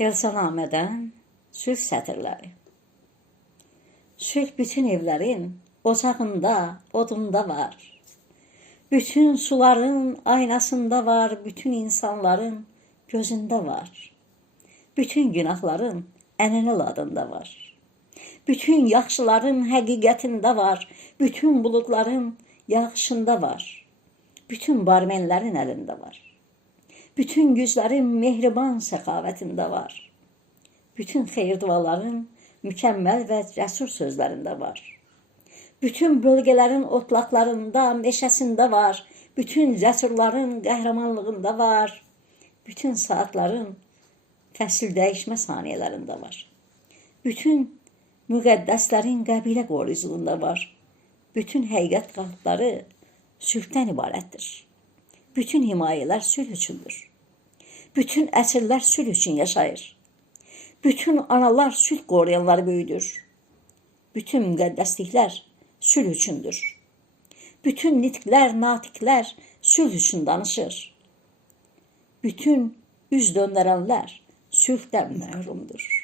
Elçanamədən sülh sətirləri. Sülh bütün evlərin ocağında, odunda var. Bütün suların aynasında var, bütün insanların gözündə var. Bütün günahların ənənəl adında var. Bütün yaxşıların həqiqətində var, bütün buludların yağışında var. Bütün barmenlərin əlində var. Bütün güclərin mehriban səxavətində var. Bütün xeyir duaların mükəmməl və cəsur sözlərində var. Bütün bölgələrin otlaqlarında, meşəsində var. Bütün cəsurların qəhrəmanlığında var. Bütün saatların fəsil dəyişmə saniyələrində var. Bütün müqəddəslərin qəbilə qoruyuculuğunda var. Bütün həqiqət qalxları sülhdən ibarətdir. Bütün himayələr sülh üçündür. Bütün əsrlər sülh üçün yaşayır. Bütün analar sülh qoruyanları böyüdür. Bütün müqəddəsliklər sülh üçündür. Bütün nitqlər, natiqlər sülh üçün danışır. Bütün üz döndərənlər sülhdən məhrumdur.